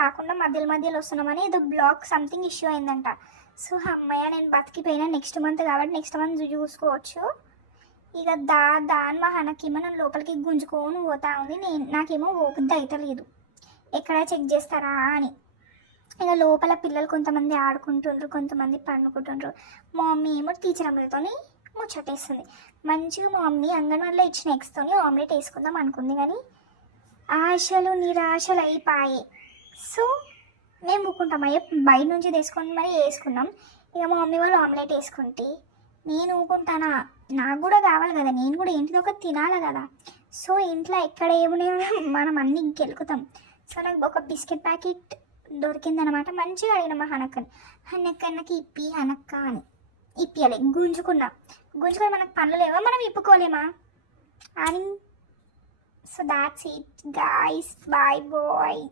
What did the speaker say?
రాకుండా మధ్యలో వస్తున్నామని ఏదో బ్లాక్ సంథింగ్ ఇష్యూ అయిందంట. సో అమ్మయ్య నేను బతికిపోయినా, నెక్స్ట్ మంత్ కాబట్టి నెక్స్ట్ మంత్ చూసుకోవచ్చు. ఇక దాని మా హనకేమో నన్ను లోపలికి గుంజుకొని పోతా ఉంది. నాకేమో ఓపిక అవుతలేదు ఎక్కడ చెక్ చేస్తారా అని. ఇక లోపల పిల్లలు కొంతమంది ఆడుకుంటుండ్రు, కొంతమంది పండుకుంటుండ్రు. మా మమ్మీ ఏమో టీచర్ అమ్మలతో ముచ్చటేస్తుంది. మంచిగా మా మమ్మీ అంగన్వాడీలో ఇచ్చిన ఎగ్స్తోని ఆమ్లెట్ వేసుకుందాం అనుకుంది, కానీ ఆశలు నిరాశలు అయిపోయాయి. సో మేము ఊకుంటాం, అయ్యే బయట నుంచి తీసుకొని మరి వేసుకున్నాం. ఇక మా మమ్మీ వాళ్ళు ఆమ్లెట్ వేసుకుంటే నేను ఊకుంటానా, నాకు కూడా కావాలి కదా, నేను కూడా ఇంటిది ఒక తినాలి కదా. సో ఇంట్లో ఎక్కడ ఏమున్నాయో మనం అన్నీ గెలుకుతాం. సో నాకు ఒక బిస్కెట్ ప్యాకెట్ దొరికిందనమాట. మంచిగా అడిగిన మా హనక్కని, హనక్కన్నకి ఇప్పి హనక్క అని. ఇప్పియాలి, గుంజుకొని మనకు పనులు లేవా, మనం ఇప్పుకోలేమా అని. So that's it guys, bye bye.